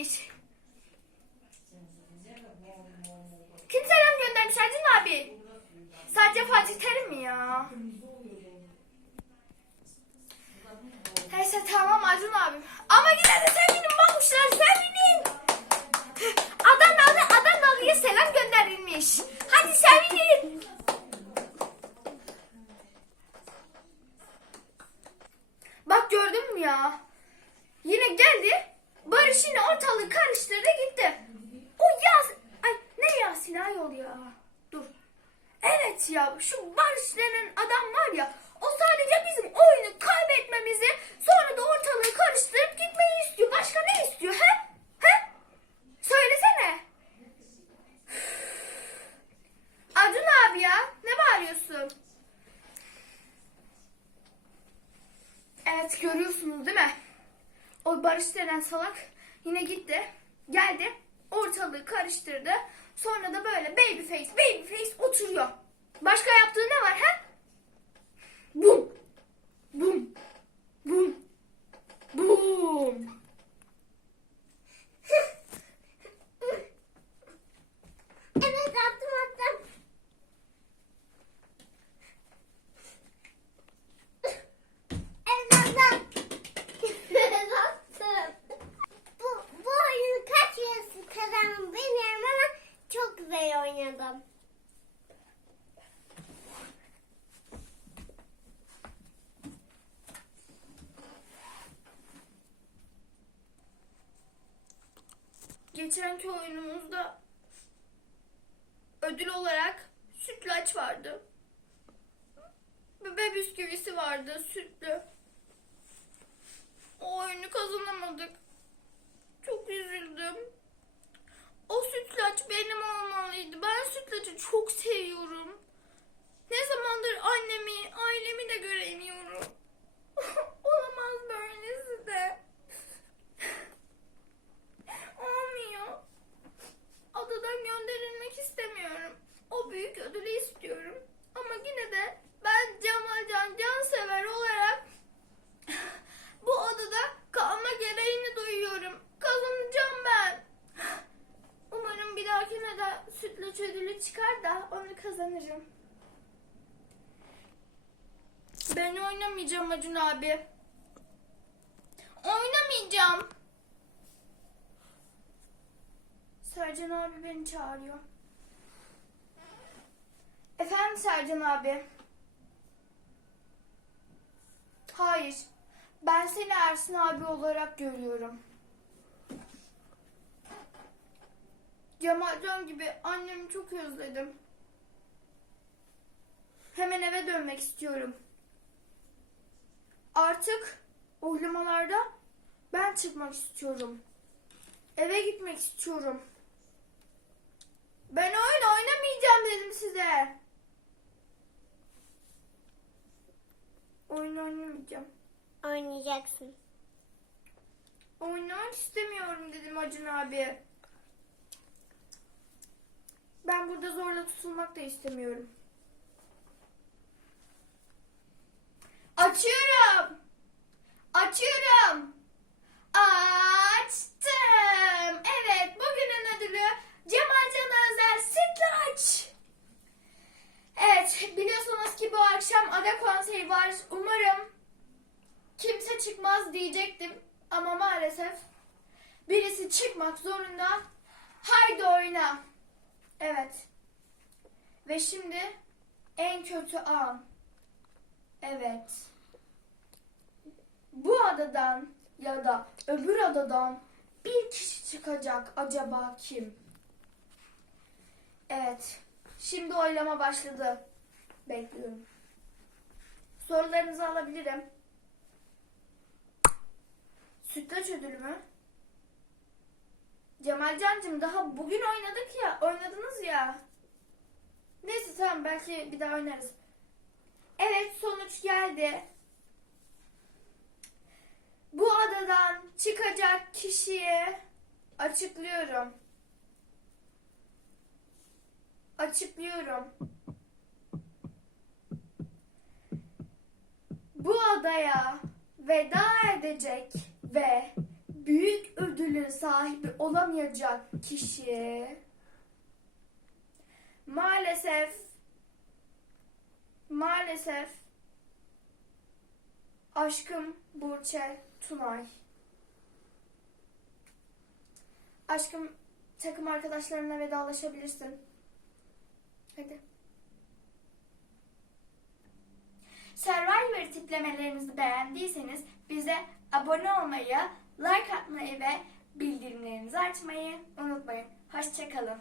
göndermiş. Kim selam göndermiş Ercan abi? Sadece Fatih Terim mi ya? Her tamam Acun abim. Ama yine de sevinin bakmışlar sevinin. Adanalı Adanalı'ya selam gönderilmiş. Hadi sevinin. Bak gördün mü ya? Yine geldi. Barış yine ortalığı karıştırdı gitti. O Yas... Ay ne Yasin ayol ya. Dur. Evet ya şu Barış denen adam var ya. O sadece bizim oyunu kaybetmemizi sonra da ortalığı karıştırıp gitmeyi istiyor. Başka ne istiyor he? He? Söylesene. Acun abi ya ne bağırıyorsun? Evet görüyorsunuz değil mi? O Barış denen salak yine gitti. Geldi. Ortalığı karıştırdı. Sonra da böyle baby face baby face oturuyor. Başka yaptığı ne var ha? Bum. Bum. Bum. Bum. Evet attım attım. Evet attım. Evet attım. Bu, bu oyunu kaç yıl kazandım bilmiyorum ama çok güzel oynadım. Geçenki oyunumuzda ödül olarak sütlaç vardı. Bebe bisküvisi vardı sütlü. O oyunu kazanamadık. Çok üzüldüm. O sütlaç benim olmalıydı. Ben sütlacı çok seviyorum. Ne zamandır annemi, ailemi de göremiyorum. Olamaz böylesi de. Olmuyor. Adadan gönderilmek istemiyorum. O büyük ödülü istiyorum. Ama yine de ben Cemalcan Cansever olarak bu adada kalma gereğini duyuyorum. Kazanacağım ben. Umarım bir dahakine de sütlaç ödülü çıkar da onu kazanırım. Ben oynamayacağım Acun abi. Oynamayacağım. Sercan abi beni çağırıyor. Efendim Sercan abi. Hayır. Ben seni Ersin abi olarak görüyorum. Cemalcan gibi annemi çok özledim. Hemen eve dönmek istiyorum. Artık oylamalarda ben çıkmak istiyorum. Eve gitmek istiyorum. Ben oyun oynamayacağım dedim size. Oyun oynamayacağım. Oynayacaksın. Oynamak istemiyorum dedim Acun abi. Ben burada zorla tutulmak da istemiyorum. Çıkmaz diyecektim ama maalesef birisi çıkmak zorunda. Haydi oyna. Evet. Ve şimdi en kötü an. Evet. Bu adadan ya da öbür adadan bir kişi çıkacak. Acaba kim? Evet. Şimdi oylama başladı. Bekliyorum. Sorularınızı alabilirim. Sütlaç ödülü mü? Cemalcancığım daha bugün oynadık ya. Oynadınız ya. Neyse tamam belki bir daha oynarız. Evet sonuç geldi. Bu adadan çıkacak kişiyi açıklıyorum. Açıklıyorum. Bu adaya veda edecek ve büyük ödülün sahibi olamayacak kişi maalesef Maalesef aşkım Burçe Tunay. Aşkım takım arkadaşlarına vedalaşabilirsin. Hadi. Survivor tiplemelerimizi beğendiyseniz bize abone olmayı, like atmayı ve bildirimlerinizi açmayı unutmayın. Hoşçakalın.